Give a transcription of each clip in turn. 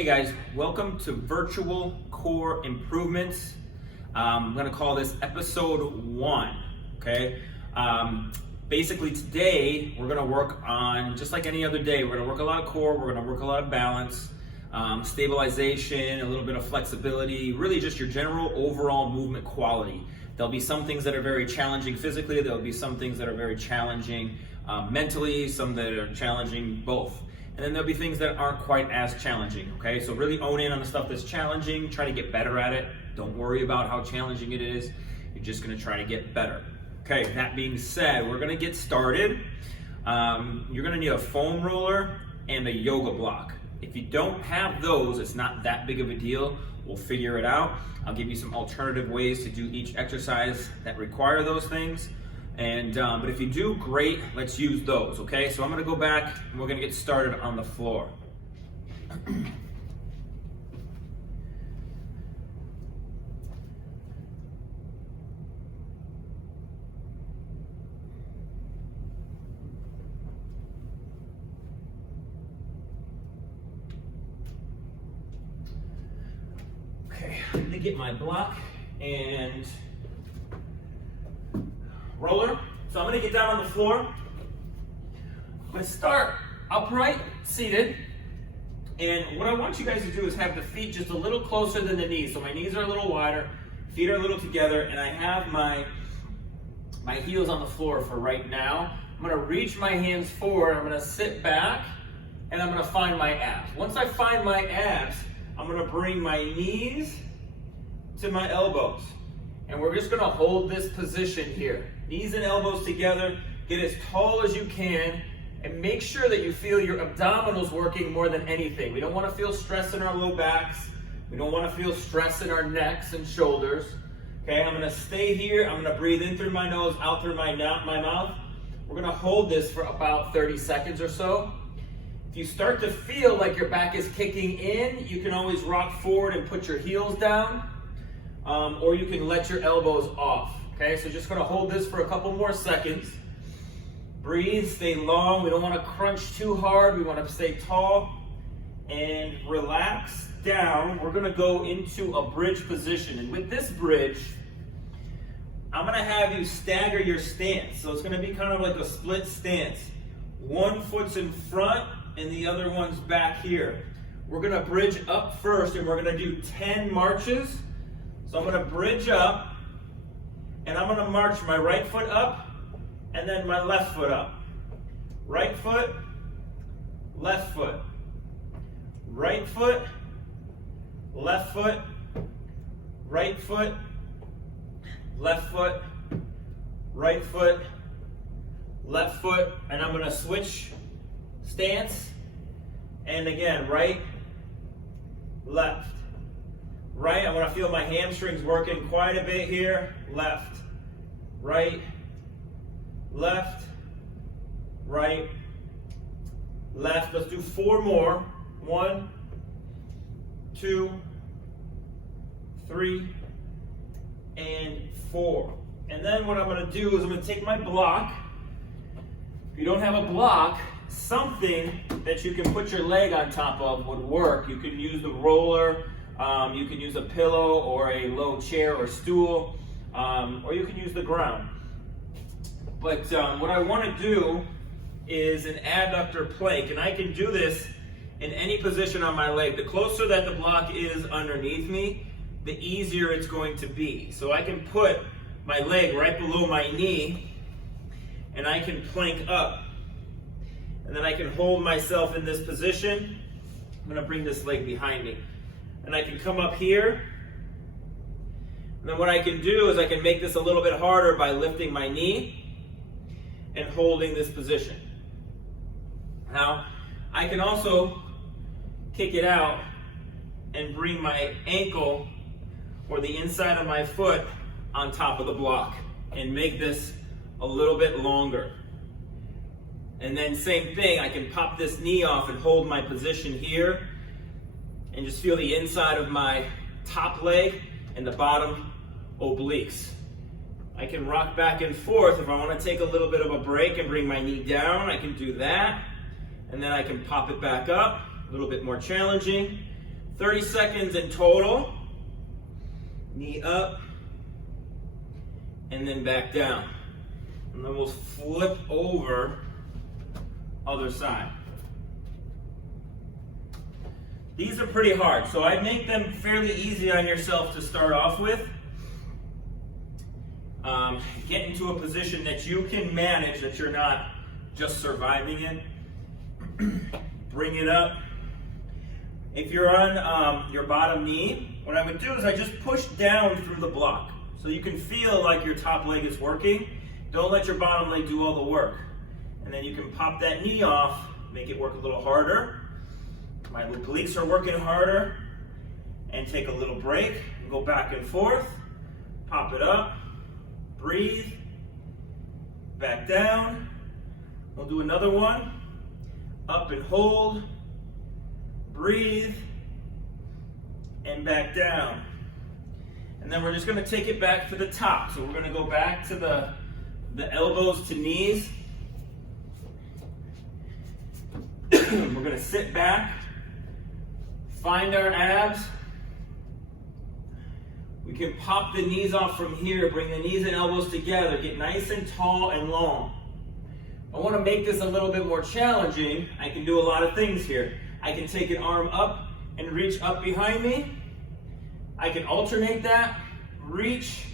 Hey guys, welcome to Virtual Core Improvements. I'm going to call this episode 1, okay? Basically today we're going to work on, just like any other day, we're going to work a lot of core, we're going to work a lot of balance, stabilization, a little bit of flexibility, really just your general overall movement quality. There'll be some things that are very challenging physically, there'll be some things that are very challenging mentally, some that are challenging both. And then there'll be things that aren't quite as challenging, okay? So really own in on the stuff that's challenging, try to get better at it. Don't worry about how challenging it is. You're just gonna try to get better. Okay, that being said, we're gonna get started. You're gonna need a foam roller and a yoga block. If you don't have those, it's not that big of a deal. We'll figure it out. I'll give you some alternative ways to do each exercise that require those things. And but if you do, great, let's use those, okay? So I'm gonna go back and we're gonna get started on the floor. Okay, I'm gonna get my block and roller. So I'm gonna get down on the floor. I'm gonna start upright, seated. And what I want you guys to do is have the feet just a little closer than the knees. So my knees are a little wider, feet are a little together, and I have my heels on the floor for right now. I'm gonna reach my hands forward, I'm gonna sit back, and I'm gonna find my abs. Once I find my abs, I'm gonna bring my knees to my elbows. And we're just gonna hold this position here. Knees and elbows together, get as tall as you can, and make sure that you feel your abdominals working more than anything. We don't wanna feel stress in our low backs. We don't wanna feel stress in our necks and shoulders. Okay, I'm gonna stay here. I'm gonna breathe in through my nose, out through my mouth. We're gonna hold this for about 30 seconds or so. If you start to feel like your back is kicking in, you can always rock forward and put your heels down. Or you can let your elbows off, okay? So just gonna hold this for a couple more seconds. Breathe, stay long. We don't wanna crunch too hard. We wanna stay tall and relax down. We're gonna go into a bridge position. And with this bridge, I'm gonna have you stagger your stance. So it's gonna be kind of like a split stance. One foot's in front and the other one's back here. We're gonna bridge up first and we're gonna do 10 marches. So I'm gonna bridge up, and I'm gonna march my right foot up, and then my left foot up. Right foot, left foot. Right foot, left foot, right foot, left foot, right foot, left foot, and I'm gonna switch stance, and again, right, left. Right, I want to feel my hamstrings working quite a bit here. Left, right, left, right, left. Let's do 4 more. 1, 2, 3, and 4. And then what I'm going to do is I'm going to take my block. If you don't have a block, something that you can put your leg on top of would work. You can use the roller. You can use a pillow or a low chair or stool, or you can use the ground. But what I want to do is an adductor plank, and I can do this in any position on my leg. The closer that the block is underneath me, the easier it's going to be. So I can put my leg right below my knee, and I can plank up. And then I can hold myself in this position. I'm going to bring this leg behind me. And I can come up here. And then what I can do is I can make this a little bit harder by lifting my knee and holding this position. Now, I can also kick it out and bring my ankle or the inside of my foot on top of the block and make this a little bit longer. And then same thing, I can pop this knee off and hold my position here and just feel the inside of my top leg and the bottom obliques. I can rock back and forth. If I want to take a little bit of a break and bring my knee down, I can do that. And then I can pop it back up, a little bit more challenging. 30 seconds in total. Knee up, and then back down. And then we'll flip over, other side. These are pretty hard, so I make them fairly easy on yourself to start off with. Get into a position that you can manage, that you're not just surviving in. Bring it up. If you're on your bottom knee, what I would do is I just push down through the block. So you can feel like your top leg is working. Don't let your bottom leg do all the work. And then you can pop that knee off, make it work a little harder. My obliques are working harder. And take a little break and go back and forth. Pop it up, breathe, back down. We'll do another one. Up and hold, breathe, and back down. And then we're just gonna take it back to the top. So we're gonna go back to the elbows to knees. We're gonna sit back, find our abs. We can pop the knees off from here, bring the knees and elbows together, get nice and tall and long. I want to make this a little bit more challenging. I can do a lot of things here. I can take an arm up and reach up behind me. I can alternate that, reach,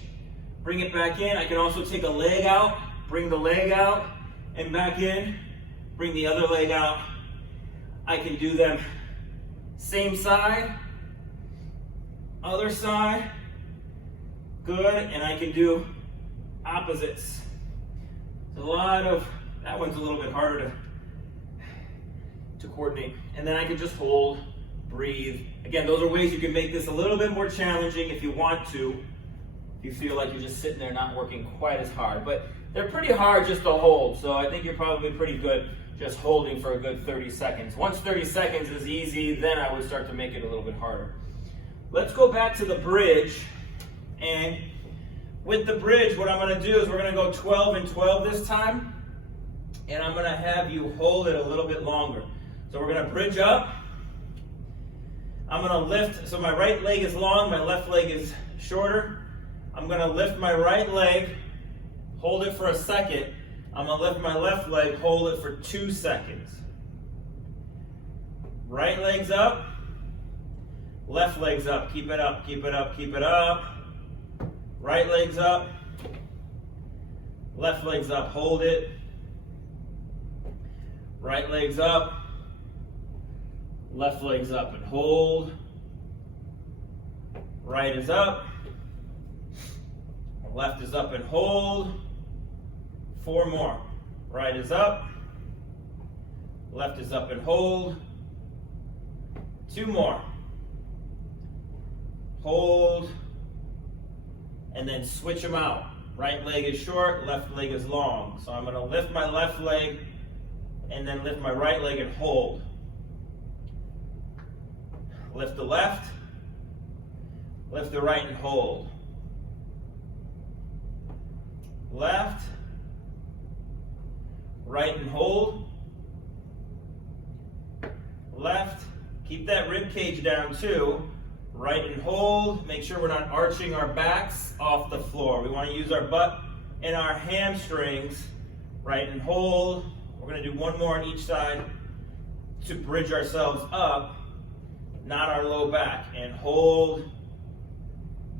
bring it back in. I can also take a leg out, bring the leg out and back in, bring the other leg out. I can do them same side, other side, good, and I can do opposites. A lot of, that one's a little bit harder to coordinate. And then I can just hold, breathe. Again, those are ways you can make this a little bit more challenging if you want to. If you feel like you're just sitting there not working quite as hard. But they're pretty hard just to hold, so I think you're probably pretty good just holding for a good 30 seconds. Once 30 seconds is easy, then I would start to make it a little bit harder. Let's go back to the bridge. And with the bridge, what I'm going to do is we're going to go 12 and 12 this time. And I'm going to have you hold it a little bit longer. So we're going to bridge up. I'm going to lift, so my right leg is long, my left leg is shorter. I'm going to lift my right leg, hold it for a second. I'm going to lift my left leg, hold it for 2 seconds. Right leg's up, left leg's up. Keep it up, keep it up, keep it up. Right leg's up, left leg's up, hold it. Right leg's up, left leg's up and hold. Right is up, left is up and hold. 4 more. Right is up, left is up and hold. 2 more. Hold, and then switch them out. Right leg is short, left leg is long. So I'm going to lift my left leg and then lift my right leg and hold. Lift the left, lift the right and hold. Left, right and hold. Left, keep that rib cage down too. Right and hold. Make sure we're not arching our backs off the floor. We want to use our butt and our hamstrings. Right and hold. We're going to do 1 more on each side to bridge ourselves up, not our low back. And hold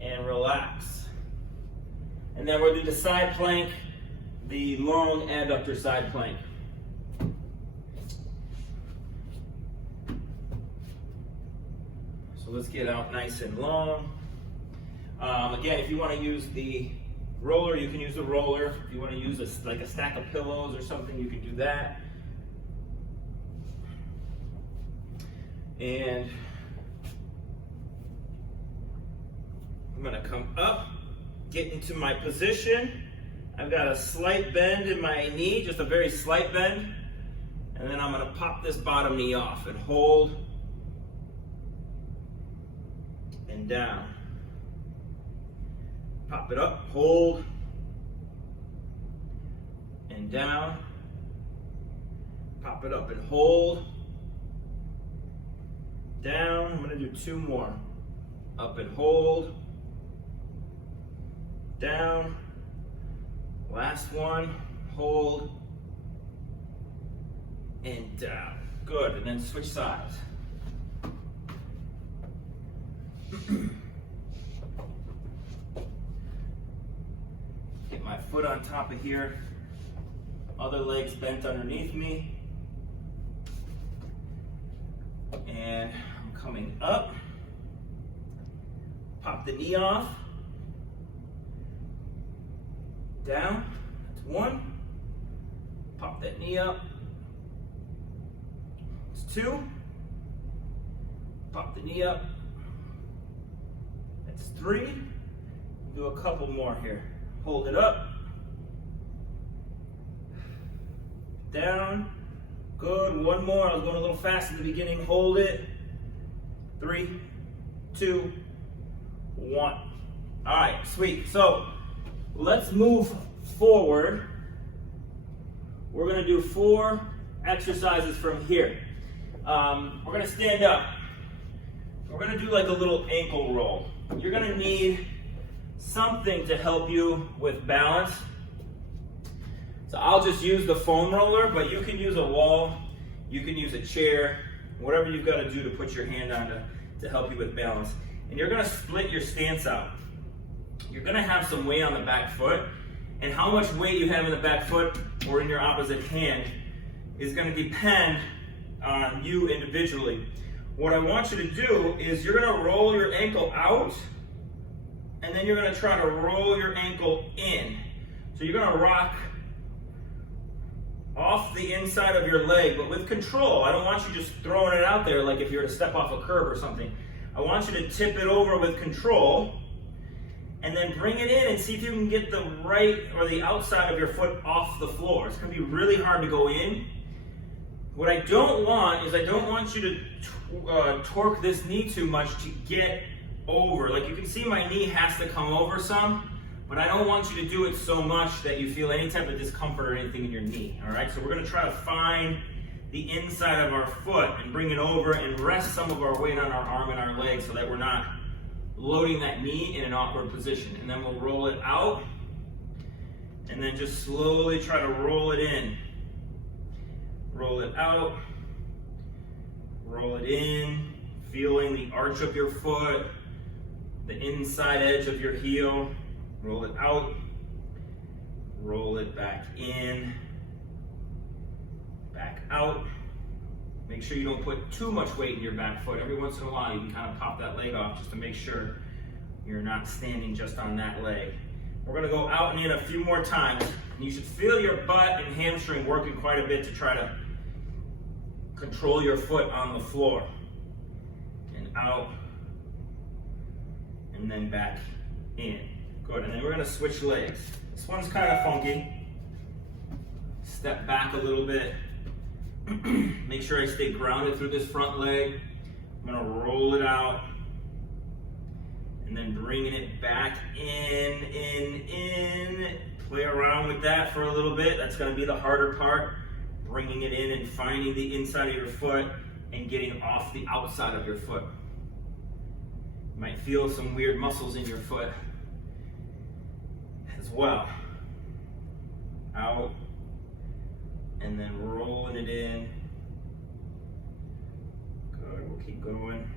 and relax. And then we'll do the side plank, the long adductor side plank. So let's get out nice and long. Again, if you want to use the roller, you can use the roller. If you want to use like a stack of pillows or something, you can do that. And I'm going to come up, get into my position. I've got a slight bend in my knee, just a very slight bend. And then I'm going to pop this bottom knee off and hold and down. Pop it up, hold and down. Pop it up and hold down. I'm gonna do 2 more. Up and hold, down, last one, hold, and down. Good, and then switch sides. Get my foot on top of here, other leg's bent underneath me, and I'm coming up. Pop the knee off, down, that's 1. Pop that knee up, it's 2. Pop the knee up, that's 3. Do a couple more here. Hold it up, down, good, 1 more. I was going a little fast in the beginning, hold it, 3, 2, 1. All right, sweet. So let's move forward. We're gonna do 4 exercises from here. We're gonna stand up. We're gonna do like a little ankle roll. You're gonna need something to help you with balance. So I'll just use the foam roller, but you can use a wall, you can use a chair, whatever you've got to do to put your hand on to help you with balance. And you're gonna split your stance out. You're gonna have some weight on the back foot, and how much weight you have in the back foot or in your opposite hand is gonna depend on you individually. What I want you to do is you're gonna roll your ankle out, and then you're gonna try to roll your ankle in. So you're gonna rock off the inside of your leg, but with control. I don't want you just throwing it out there like if you were to step off a curb or something. I want you to tip it over with control, and then bring it in and see if you can get the right or the outside of your foot off the floor. It's gonna be really hard to go in. What I don't want is I don't want you to torque this knee too much to get over. Like you can see my knee has to come over some, but I don't want you to do it so much that you feel any type of discomfort or anything in your knee, all right? So we're gonna try to find the inside of our foot and bring it over and rest some of our weight on our arm and our leg so that we're not loading that knee in an awkward position. And then we'll roll it out and then just slowly try to roll it in. Roll it out, roll it in, feeling the arch of your foot, the inside edge of your heel. Roll it out, roll it back in, back out. Make sure you don't put too much weight in your back foot. Every once in a while you can kind of pop that leg off just to make sure you're not standing just on that leg. We're gonna go out and in a few more times. And you should feel your butt and hamstring working quite a bit to try to control your foot on the floor. And out, and then back in. Good, and then we're gonna switch legs. This one's kind of funky. Step back a little bit. Make sure I stay grounded through this front leg. I'm gonna roll it out. And then bringing it back in. Play around with that for a little bit. That's gonna be the harder part. Bringing it in and finding the inside of your foot and getting off the outside of your foot. You might feel some weird muscles in your foot as well. Out, and then rolling it in. Good, we'll keep going.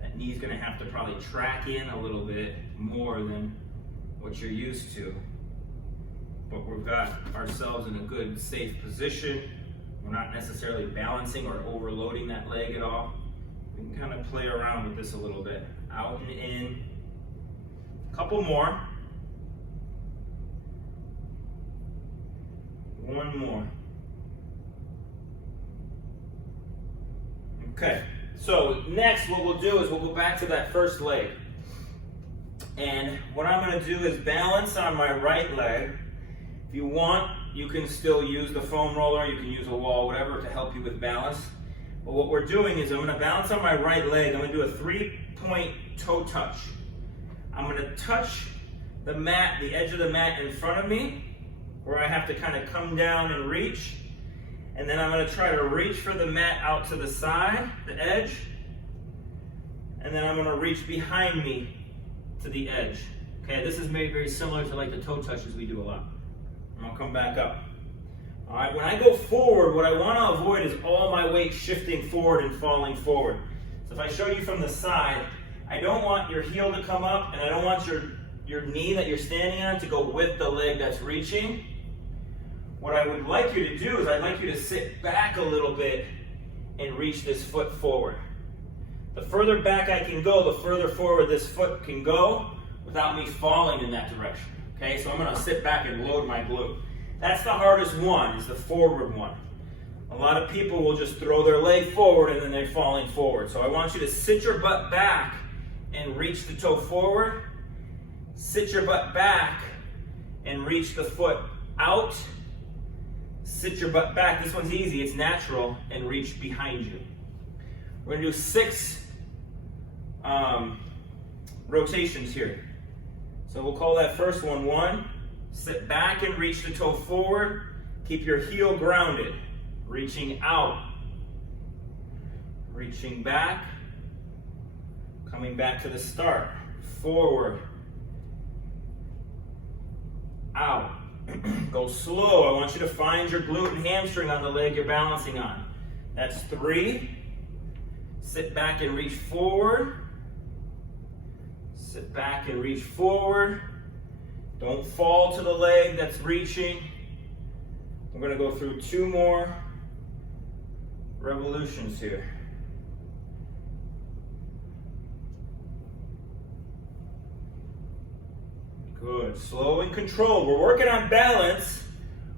That knee's gonna have to probably track in a little bit more than what you're used to. But we've got ourselves in a good, safe position. We're not necessarily balancing or overloading that leg at all. We can kind of play around with this a little bit. Out and in. A couple more. One more. Okay, so next what we'll do is we'll go back to that first leg. And what I'm gonna do is balance on my right leg. If you want, you can still use the foam roller, you can use a wall, whatever, to help you with balance. But what we're doing is I'm gonna balance on my right leg. I'm gonna do a 3-point toe touch. I'm gonna touch the mat, the edge of the mat in front of me, where I have to kind of come down and reach. And then I'm going to try to reach for the mat out to the side, the edge. And then I'm going to reach behind me to the edge. Okay, this is very, very similar to like the toe touches we do a lot. And I'll come back up. All right, when I go forward, what I want to avoid is all my weight shifting forward and falling forward. So if I show you from the side, I don't want your heel to come up, and I don't want your knee that you're standing on to go with the leg that's reaching. What I would like you to do is I'd like you to sit back a little bit and reach this foot forward. The further back I can go, the further forward this foot can go without me falling in that direction. Okay, so I'm going to sit back and load my glute. That's the hardest one, is the forward one. A lot of people will just throw their leg forward and then they're falling forward. So I want you to sit your butt back and reach the toe forward. Sit your butt back and reach the foot out. Sit your butt back. This one's easy, it's natural, and reach behind you. We're going to do 6 rotations here. So we'll call that first one 1. Sit back and reach the toe forward. Keep your heel grounded. Reaching out. Reaching back. Coming back to the start. Forward. Out. Go slow. I want you to find your glute and hamstring on the leg you're balancing on. That's 3. Sit back and reach forward. Sit back and reach forward. Don't fall to the leg that's reaching. We're going to go through 2 more revolutions here. Good. Slow and controlled. We're working on balance.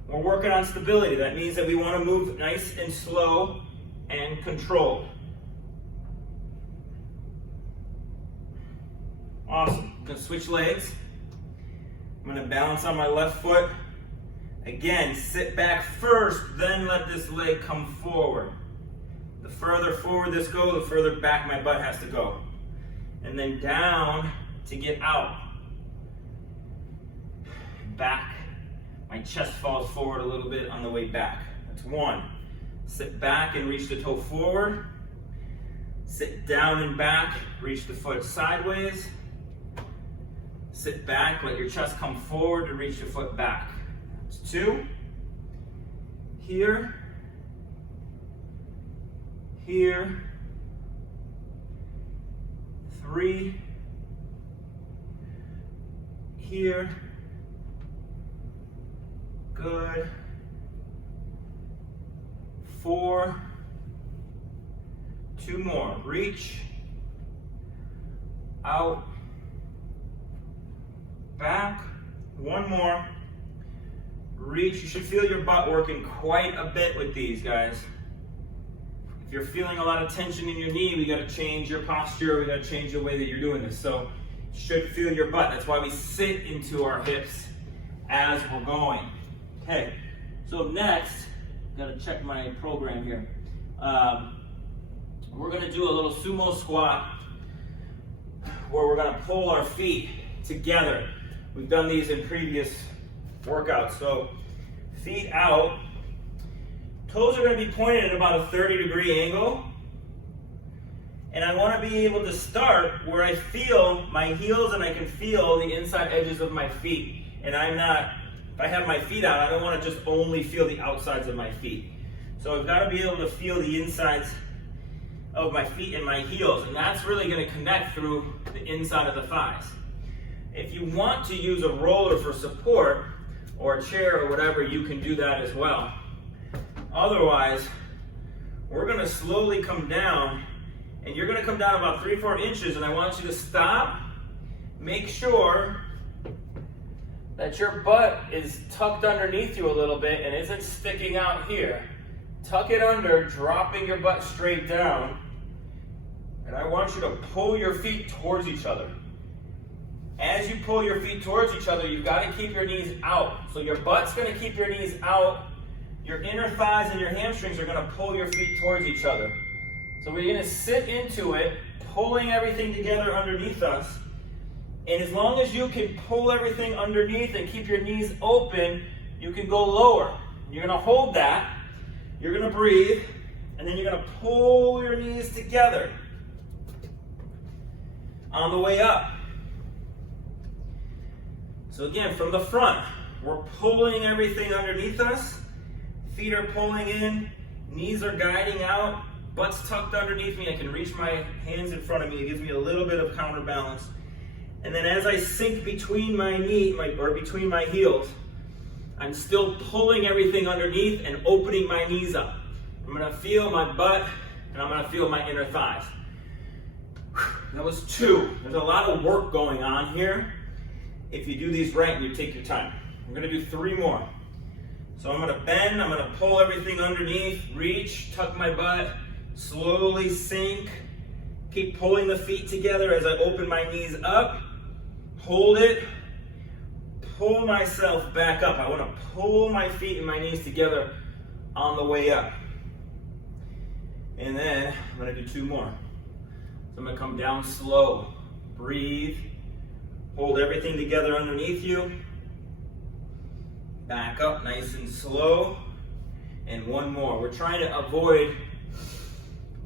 We're working on stability. That means that we want to move nice and slow and controlled. Awesome. I'm going to switch legs. I'm going to balance on my left foot. Again, sit back first, then let this leg come forward. The further forward this goes, the further back my butt has to go. And then down to get out. Back. My chest falls forward a little bit on the way back. That's 1. Sit back and reach the toe forward. Sit down and back, reach the foot sideways. Sit back, let your chest come forward to reach your foot back. That's 2. Here. Here. 3. Here. Good. 4. 2 more. Reach. Out. Back. 1 more. Reach. You should feel your butt working quite a bit with these, guys. If you're feeling a lot of tension in your knee, we got to change your posture. We got to change the way that you're doing this. So you should feel your butt. That's why we sit into our hips as we're going. Okay. So next, got to check my program here. We're going to do a little sumo squat where we're going to pull our feet together. We've done these in previous workouts. So feet out, toes are going to be pointed at about a 30-degree angle. And I want to be able to start where I feel my heels and I can feel the inside edges of my feet. And if I have my feet out, I don't want to just only feel the outsides of my feet. So I've got to be able to feel the insides of my feet and my heels. And that's really going to connect through the inside of the thighs. If you want to use a roller for support, or a chair or whatever, you can do that as well. Otherwise, we're going to slowly come down, and you're going to come down about 3-4 inches, and I want you to stop. Make sure that your butt is tucked underneath you a little bit and isn't sticking out here. Tuck it under, dropping your butt straight down, and I want you to pull your feet towards each other. As you pull your feet towards each other, you've got to keep your knees out. So your butt's going to keep your knees out. Your inner thighs and your hamstrings are going to pull your feet towards each other. So we're going to sit into it, pulling everything together underneath us. And as long as you can pull everything underneath and keep your knees open, you can go lower. You're going to hold that. you're gonna breathe, and then you're gonna pull your knees together on the way up. So again, from the front, we're pulling everything underneath us. Feet are pulling in, knees are guiding out, butt's tucked underneath me. I can reach my hands in front of me. It gives me a little bit of counterbalance. And then as I sink between my between my heels, I'm still pulling everything underneath and opening my knees up. I'm gonna feel my butt and I'm gonna feel my inner thighs. That was 2. There's a lot of work going on here. If you do these right, you take your time. I'm gonna do 3 more. So I'm gonna bend, I'm gonna pull everything underneath, reach, tuck my butt, slowly sink, keep pulling the feet together as I open my knees up, hold it, pull myself back up. I wanna pull my feet and my knees together on the way up. And then I'm gonna do 2 more. So I'm gonna come down slow, breathe, hold everything together underneath you, back up nice and slow, and 1 more. We're trying to avoid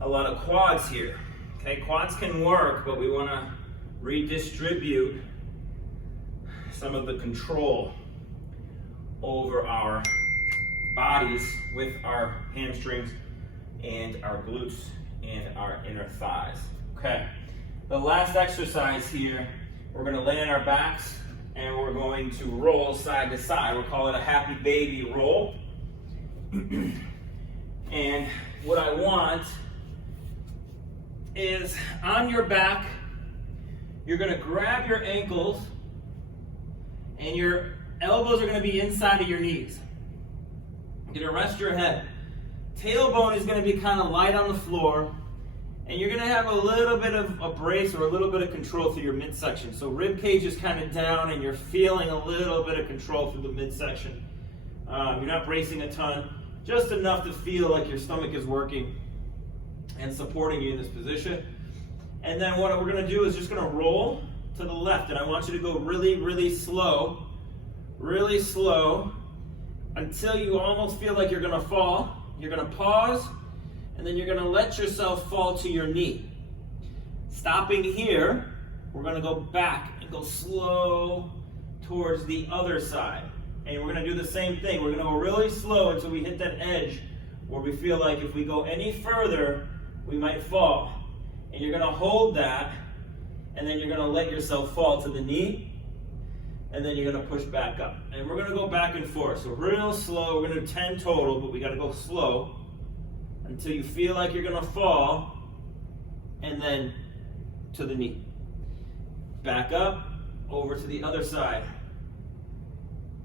a lot of quads here. Okay, quads can work, but we wanna redistribute some of the control over our bodies with our hamstrings and our glutes and our inner thighs. Okay, the last exercise here, we're gonna lay on our backs and we're going to roll side to side. We'll call it a happy baby roll. And what I want is on your back, you're gonna grab your ankles and your elbows are gonna be inside of your knees. You're gonna rest your head. Tailbone is gonna be kind of light on the floor, and you're gonna have a little bit of a brace or a little bit of control through your midsection. So rib cage is kind of down and you're feeling a little bit of control through the midsection. You're not bracing a ton, just enough to feel like your stomach is working and supporting you in this position. And then what we're gonna do is just gonna roll to the left, and I want you to go really, really slow until you almost feel like you're gonna fall. You're gonna pause, and then you're gonna let yourself fall to your knee. Stopping here, we're gonna go back and go slow towards the other side. And we're gonna do the same thing. We're gonna go really slow until we hit that edge where we feel like if we go any further, we might fall. And you're gonna hold that, and then you're gonna let yourself fall to the knee, and then you're gonna push back up. And we're gonna go back and forth. So real slow, we're gonna do 10 total, but we gotta go slow until you feel like you're gonna fall, and then to the knee. Back up, over to the other side.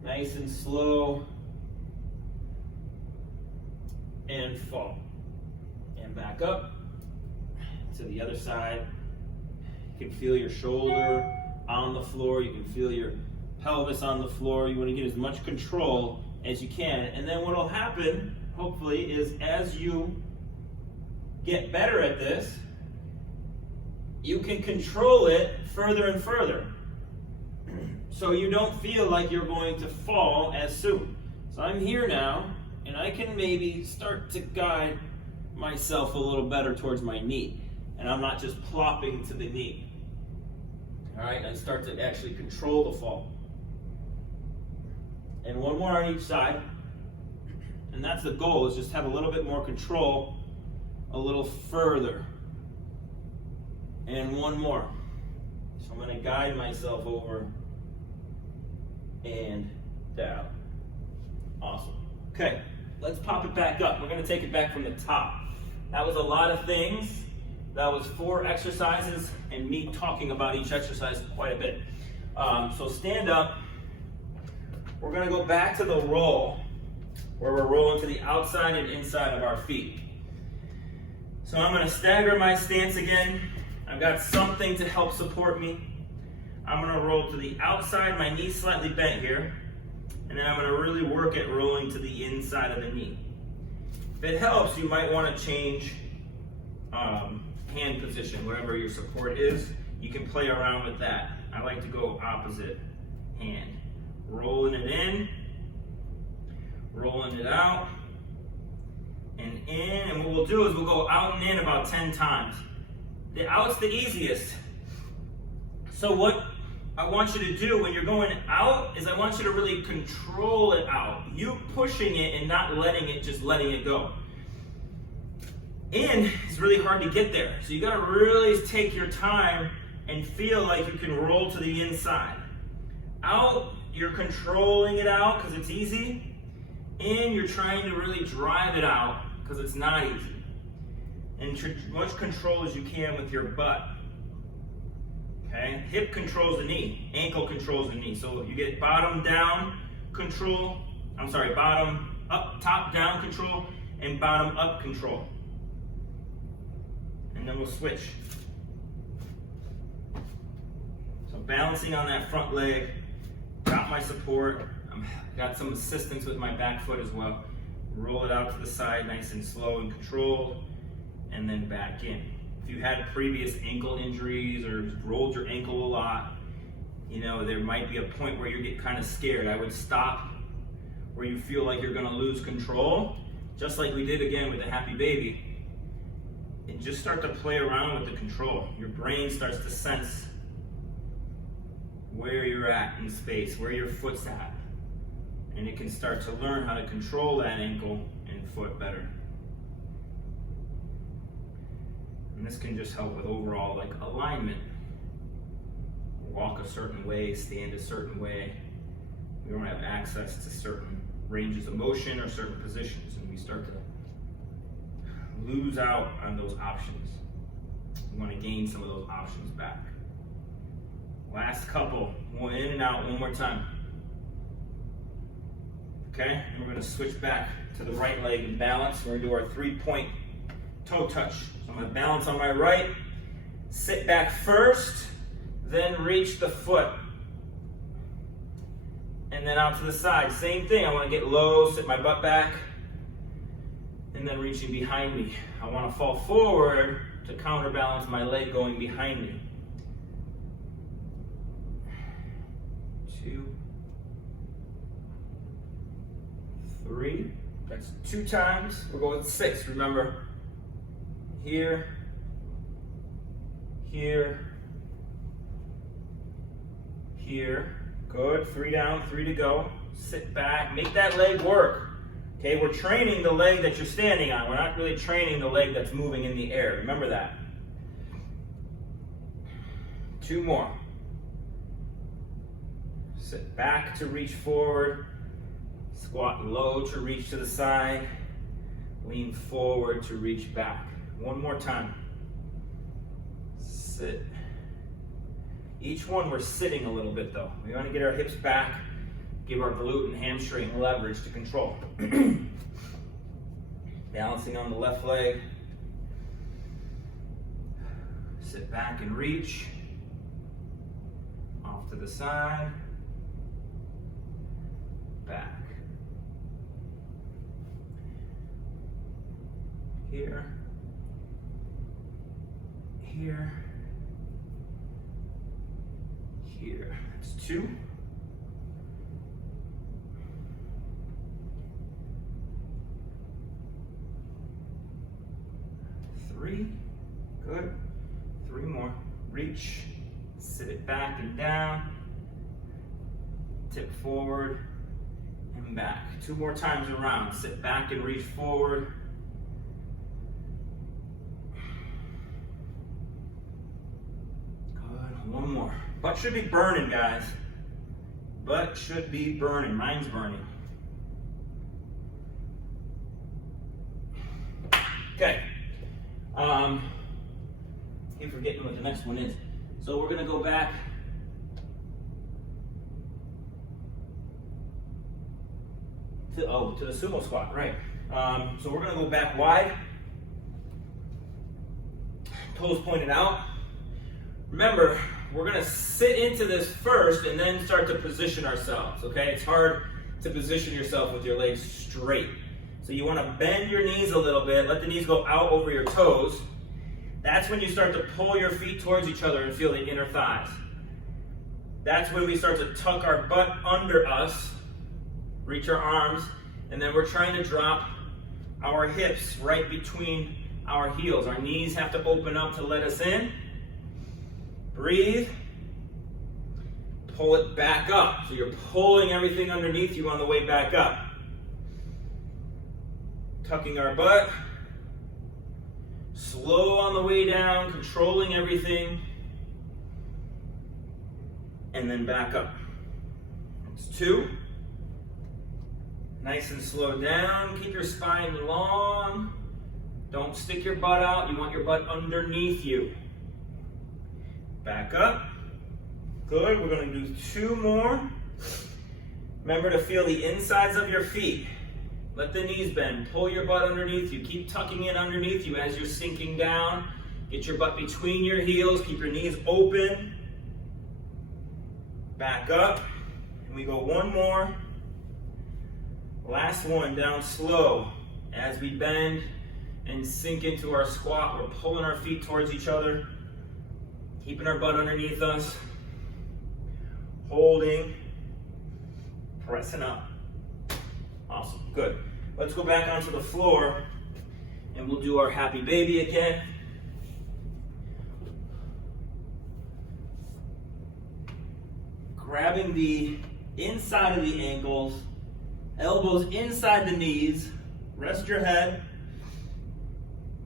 Nice and slow, and fall. And back up to the other side. You can feel your shoulder on the floor, you can feel your pelvis on the floor. You want to get as much control as you can. And then what will happen, hopefully, is as you get better at this, you can control it further and further. So you don't feel like you're going to fall as soon. So I'm here now, and I can maybe start to guide myself a little better towards my knee. And I'm not just plopping to the knee. All right, I start to actually control the fall. And 1 more on each side. And that's the goal, is just have a little bit more control, a little further. And 1 more. So I'm gonna guide myself over and down. Awesome. Okay, let's pop it back up. We're gonna take it back from the top. That was a lot of things. That was 4 exercises and me talking about each exercise quite a bit. So stand up. We're gonna go back to the roll, where we're rolling to the outside and inside of our feet. So I'm gonna stagger my stance again. I've got something to help support me. I'm gonna roll to the outside, my knee's slightly bent here, and then I'm gonna really work at rolling to the inside of the knee. If it helps, you might wanna change hand position, wherever your support is. You can play around with that. I like to go opposite hand. Rolling it in, rolling it out, and in, and what we'll do is we'll go out and in about 10 times. The out's the easiest. So what I want you to do when you're going out is I want you to really control it out. You pushing it and not letting it go. In is really hard to get there. So you gotta really take your time and feel like you can roll to the inside. Out, you're controlling it out because it's easy. In, you're trying to really drive it out because it's not easy. And as much control as you can with your butt. Okay? Hip controls the knee, ankle controls the knee. So you get bottom down control, bottom up, top down control, and bottom up control. And then we'll switch. So balancing on that front leg, got my support, got some assistance with my back foot as well. Roll it out to the side nice and slow and controlled, and then back in. If you had previous ankle injuries or rolled your ankle a lot, you know, there might be a point where you get kind of scared. I would stop where you feel like you're gonna lose control, just like we did again with the happy baby, and just start to play around with the control. Your brain starts to sense where you're at in space, where your foot's at, and it can start to learn how to control that ankle and foot better. And this can just help with overall like alignment. Walk a certain way, stand a certain way. We don't have access to certain ranges of motion or certain positions, and we start to lose out on those options. We want to gain some of those options back. Last couple, one in and out, one more time. Okay, and we're going to switch back to the right leg and balance. We're going to do our 3-point toe touch. So I'm going to balance on my right, sit back first, then reach the foot. And then out to the side. Same thing, I want to get low, sit my butt back, and then reaching behind me. I want to fall forward to counterbalance my leg going behind me. 2, 3, that's 2 times. We'll go with 6, remember. Here, here, here. Good, 3 down, 3 to go. Sit back, make that leg work. Okay, we're training the leg that you're standing on. We're not really training the leg that's moving in the air. Remember that. 2 more. Sit back to reach forward. Squat low to reach to the side. Lean forward to reach back. 1 more time. Sit. Each one we're sitting a little bit though. We want to get our hips back, give our glute and hamstring leverage to control. Balancing on the left leg. Sit back and reach. Off to the side. Back. Here. Here. Here. That's 2. 3. Good. 3 more. Reach. Sit it back and down. Tip forward and back. 2 more times around. Sit back and reach forward. Good. 1 more. Butt should be burning, guys. Butt should be burning. Mine's burning. Okay. Keep forgetting what the next one is. So we're going to go back to the sumo squat, right? So we're going to go back wide. Toes pointed out. Remember, we're going to sit into this first and then start to position ourselves, okay? It's hard to position yourself with your legs straight. So you want to bend your knees a little bit, let the knees go out over your toes. That's when you start to pull your feet towards each other and feel the inner thighs. That's when we start to tuck our butt under us, reach our arms, and then we're trying to drop our hips right between our heels. Our knees have to open up to let us in. Breathe. Pull it back up. So you're pulling everything underneath you on the way back up. Tucking our butt. Slow on the way down, controlling everything. And then back up. It's 2. Nice and slow down. Keep your spine long. Don't stick your butt out. You want your butt underneath you. Back up. Good. We're going to do 2 more. Remember to feel the insides of your feet. Let the knees bend. Pull your butt underneath you. Keep tucking it underneath you as you're sinking down. Get your butt between your heels. Keep your knees open. Back up. And we go 1 more. Last one, down slow. As we bend and sink into our squat, we're pulling our feet towards each other. Keeping our butt underneath us. Holding. Pressing up. Awesome, good. Let's go back onto the floor and we'll do our happy baby again. Grabbing the inside of the ankles, elbows inside the knees, rest your head,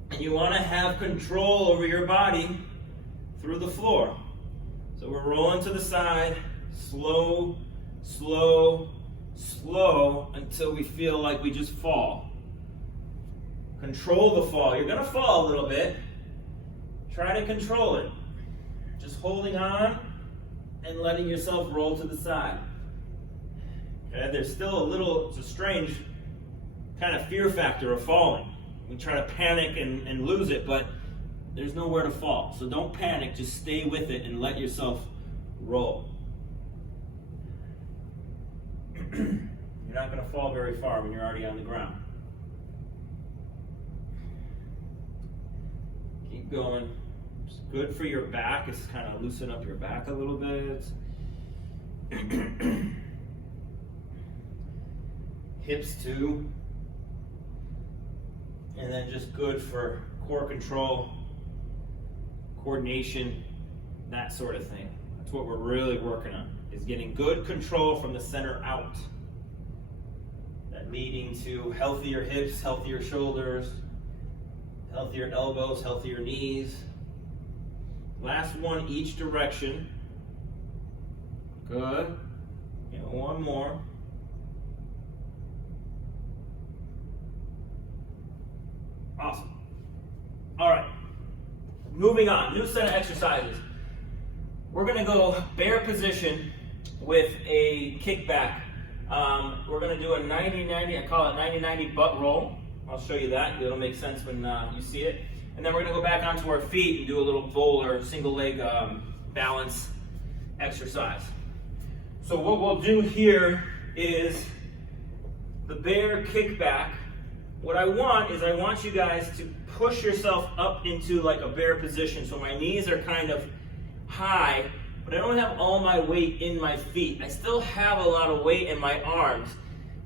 and you want to have control over your body through the floor. So we're rolling to the side, slow, slow, slow, until we feel like we just fall. Control the fall. You're going to fall a little bit. Try to control it. Just holding on and letting yourself roll to the side. Okay, there's still it's a strange kind of fear factor of falling. We try to panic and lose it, but there's nowhere to fall. So don't panic, just stay with it and let yourself roll. You're not going to fall very far when you're already on the ground. Keep going. It's good for your back. It's kind of loosen up your back a little bit. Hips too. And then just good for core control, coordination, that sort of thing. That's what we're really working on, is getting good control from the center out. That leading to healthier hips, healthier shoulders, healthier elbows, healthier knees. Last one each direction. Good. And 1 more. Awesome. All right. Moving on. New set of exercises. We're going to go bear position with a kickback. We're going to do a 90-90. I call it 90-90 butt roll. I'll show you that. It'll make sense when you see it. And then we're going to go back onto our feet and do a little bowler, single leg balance exercise. So what we'll do here is the bear kickback. What I want you guys to push yourself up into like a bear position. So my knees are kind of high, but I don't have all my weight in my feet. I still have a lot of weight in my arms,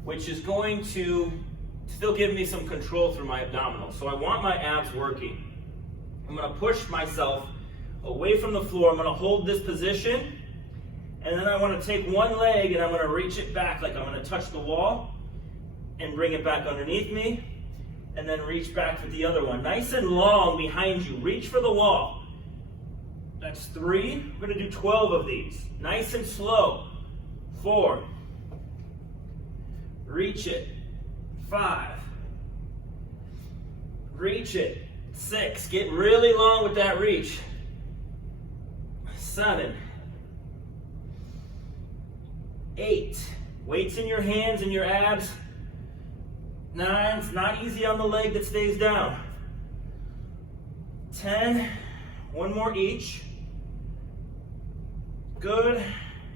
which is going to still give me some control through my abdominals. So I want my abs working. I'm going to push myself away from the floor. I'm going to hold this position, and then I want to take one leg and I'm going to reach it back like I'm going to touch the wall and bring it back underneath me, and then reach back for the other one. Nice and long behind you. Reach for the wall. That's 3. We're going to do 12 of these. Nice and slow. 4. Reach it. 5. Reach it. 6. Get really long with that reach. 7. 8. Weights in your hands and your abs. 9. It's not easy on the leg that stays down. 10. 1 more each. Good.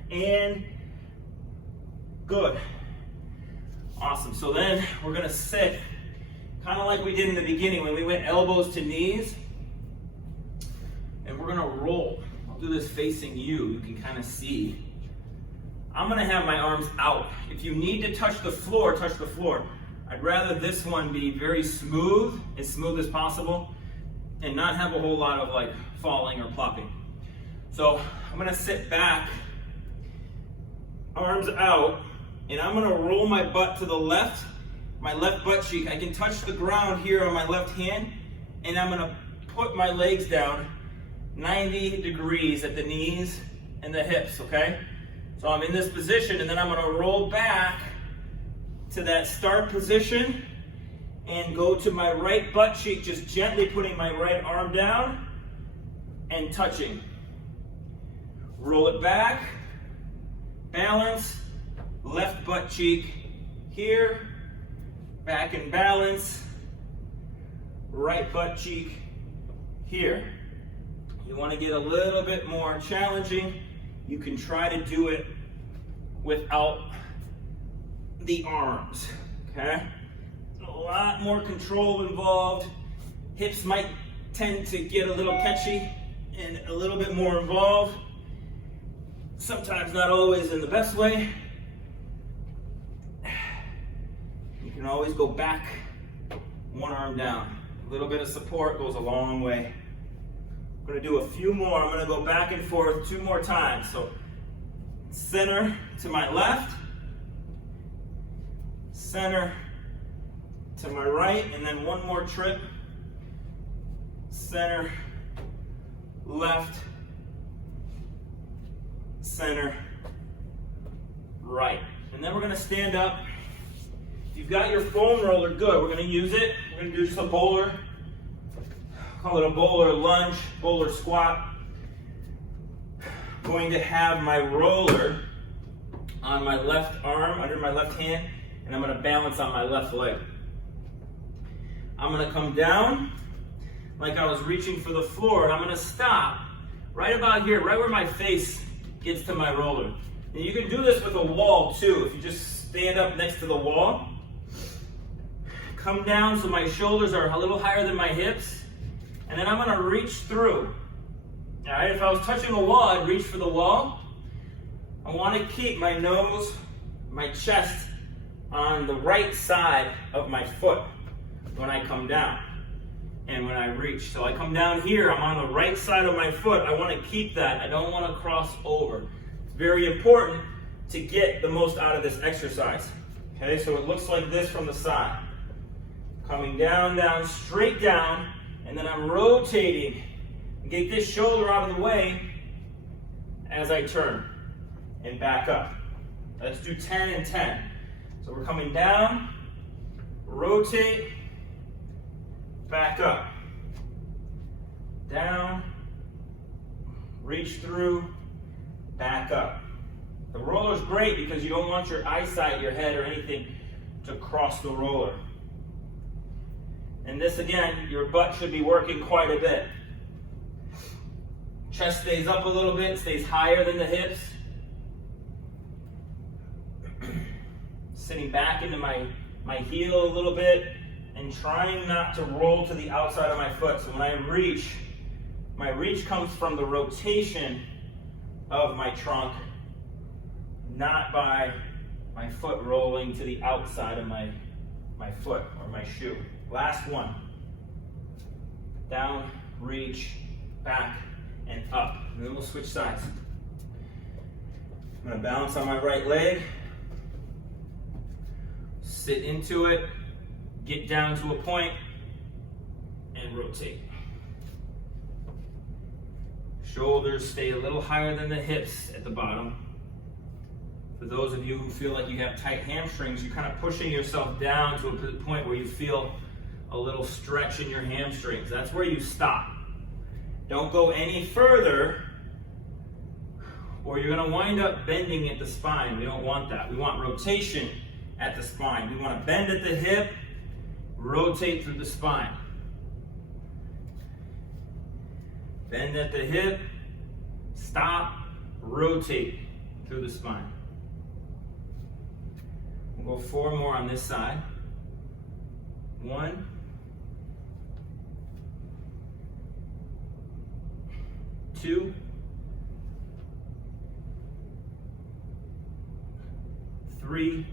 And good. Awesome. So then we're going to sit kind of like we did in the beginning when we went elbows to knees. And we're going to roll. I'll do this facing you. You can kind of see. I'm going to have my arms out. If you need to touch the floor, touch the floor. I'd rather this one be very smooth as possible, and not have a whole lot of like falling or plopping. So I'm gonna sit back, arms out, and I'm gonna roll my butt to the left, my left butt cheek. I can touch the ground here on my left hand, and I'm gonna put my legs down 90 degrees at the knees and the hips, okay? So I'm in this position, and then I'm gonna roll back to that start position and go to my right butt cheek, just gently putting my right arm down and touching. Roll it back, balance, left butt cheek here, back and balance, right butt cheek here. You want to get a little bit more challenging, you can try to do it without the arms, okay? A lot more control involved. Hips might tend to get a little catchy and a little bit more involved. Sometimes not always in the best way. You can always go back, one arm down. A little bit of support goes a long way. I'm gonna do a few more. I'm gonna go back and forth 2 more times. So center to my left, center to my right, and then one more trip. Center, left, center, right. And then we're gonna stand up. If you've got your foam roller, good. We're gonna use it. We're gonna do just a bowler. Call it a bowler lunge, bowler squat. I'm going to have my roller on my left arm, under my left hand, and I'm gonna balance on my left leg. I'm gonna come down like I was reaching for the floor, and I'm gonna stop right about here, right where my face gets to my roller. And you can do this with a wall too. If you just stand up next to the wall, come down so my shoulders are a little higher than my hips, and then I'm gonna reach through. All right, if I was touching a wall, I'd reach for the wall. I wanna keep my nose, my chest on the right side of my foot when I come down and when I reach. So I come down here, I'm on the right side of my foot. I wanna keep that. I don't wanna cross over. It's very important to get the most out of this exercise. Okay, so it looks like this from the side. Coming down, down, straight down, and then I'm rotating. Get this shoulder out of the way as I turn and back up. Let's do 10 and 10. So we're coming down, rotate, back up, down, reach through, back up. The roller's great because you don't want your eyesight, your head, or anything to cross the roller. And this again, your butt should be working quite a bit. Chest stays up a little bit, stays higher than the hips. Sitting back into my heel a little bit and trying not to roll to the outside of my foot. So when I reach, my reach comes from the rotation of my trunk, not by my foot rolling to the outside of my foot or my shoe. Last one. Down, reach, back, and up. And then we'll switch sides. I'm gonna balance on my right leg, sit into it, get down to a point, and rotate. Shoulders stay a little higher than the hips at the bottom. For those of you who feel like you have tight hamstrings, you're kind of pushing yourself down to a point where you feel a little stretch in your hamstrings. That's where you stop. Don't go any further, or you're gonna wind up bending at the spine. We don't want that. We want rotation at the spine. We want to bend at the hip, rotate through the spine. Bend at the hip, stop, rotate through the spine. We'll go 4 more on this side. 1, 2, 3,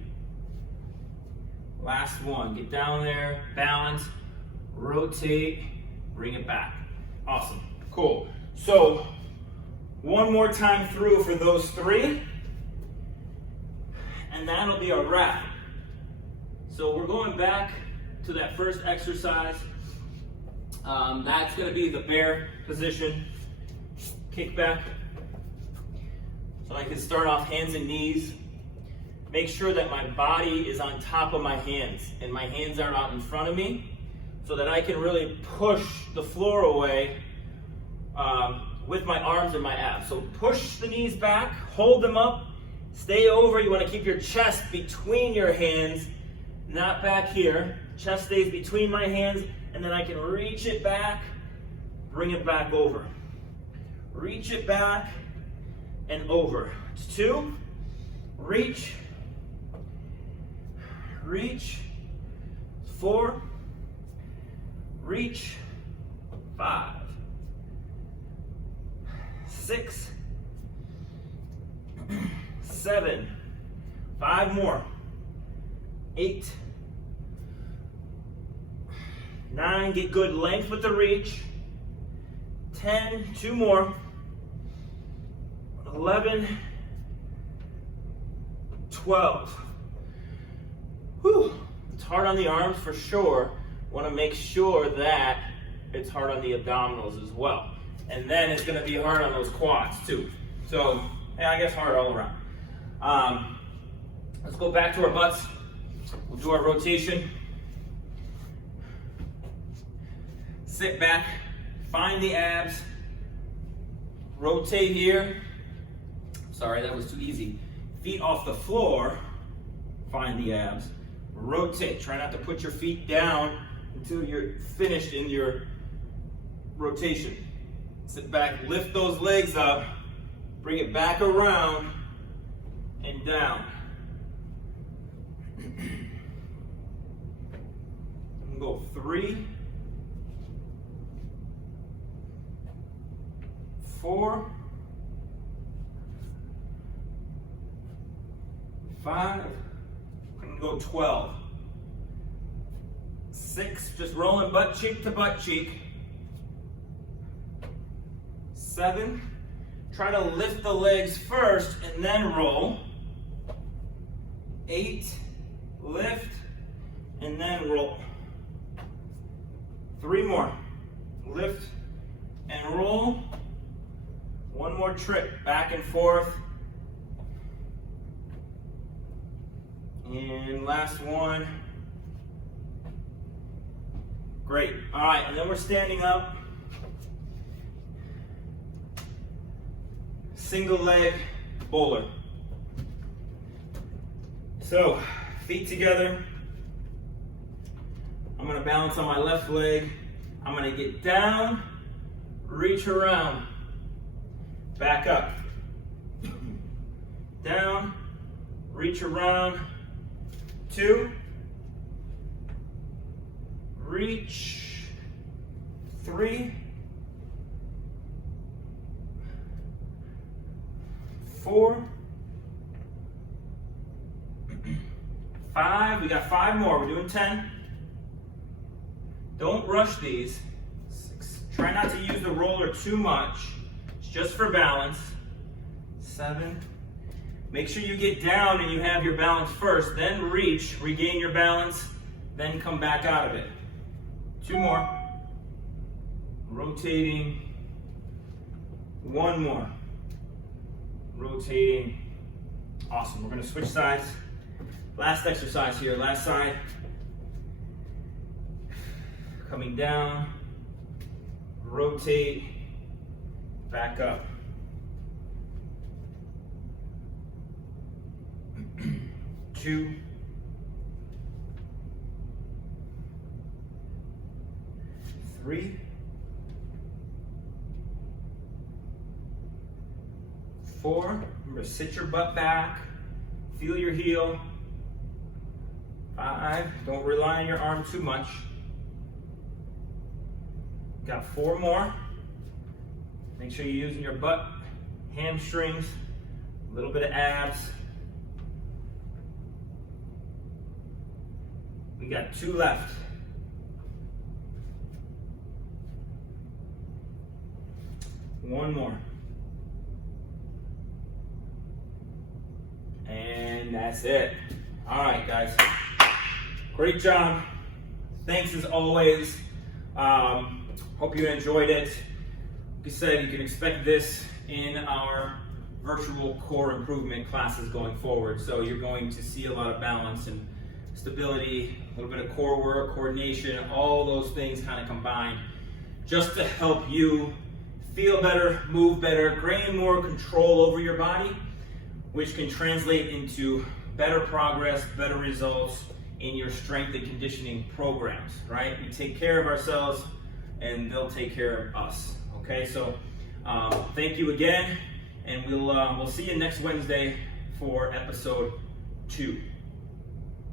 Last one. Get down there, balance, rotate, bring it back. Awesome. Cool. So one more time through for those 3, and that'll be a wrap. So we're going back to that first exercise. That's going to be the bear position, kick back. So I can start off hands and knees. Make sure that my body is on top of my hands and my hands aren't out in front of me, so that I can really push the floor away with my arms and my abs. So push the knees back, hold them up, stay over. You want to keep your chest between your hands, not back here. Chest stays between my hands, and then I can reach it back, bring it back over. Reach it back and over. It's 2, reach, reach, 4, reach, 5, 6, 7, 5 more, 8, 9, get good length with the reach, 10, 2 more, 11, 12. Whew. It's hard on the arms for sure. Want to make sure that it's hard on the abdominals as well. And then it's going to be hard on those quads too. So, yeah, I guess hard all around. Let's go back to our butts. We'll do our rotation. Sit back, find the abs, rotate here. Sorry, that was too easy. Feet off the floor, find the abs, rotate. Try not to put your feet down until you're finished in your rotation. Sit back, lift those legs up, bring it back around and down. And go 3, 4, 5, I'm gonna go 12. 6, just rolling butt cheek to butt cheek. 7, try to lift the legs first and then roll. 8, lift and then roll. 3 more, lift and roll. 1 more trip, back and forth. And last one. Great. All right, and then we're standing up. Single leg bowler. So, feet together. I'm gonna balance on my left leg. I'm gonna get down, reach around, back up. Down, reach around, 2, reach, 3, 4, 5, we got 5 more, we're doing 10. Don't rush these. 6, try not to use the roller too much. It's just for balance. 7, make sure you get down and you have your balance first, then reach, regain your balance, then come back out of it. 2 more. Rotating. 1 more. Rotating. Awesome. We're going to switch sides. Last exercise here. Last side. Coming down. Rotate. Back up. 2. 3. 4. Remember, sit your butt back. Feel your heel. 5. Don't rely on your arm too much. Got 4 more. Make sure you're using your butt, hamstrings, a little bit of abs. We got 2 left. One more. And that's it. All right, guys. Great job. Thanks as always. Hope you enjoyed it. Like I said, you can expect this in our virtual core improvement classes going forward. So you're going to see a lot of balance and stability, a little bit of core work, coordination, all those things kind of combined just to help you feel better, move better, gain more control over your body, which can translate into better progress, better results in your strength and conditioning programs, right? We take care of ourselves and they'll take care of us, okay? So thank you again, and we'll see you next Wednesday for episode 2.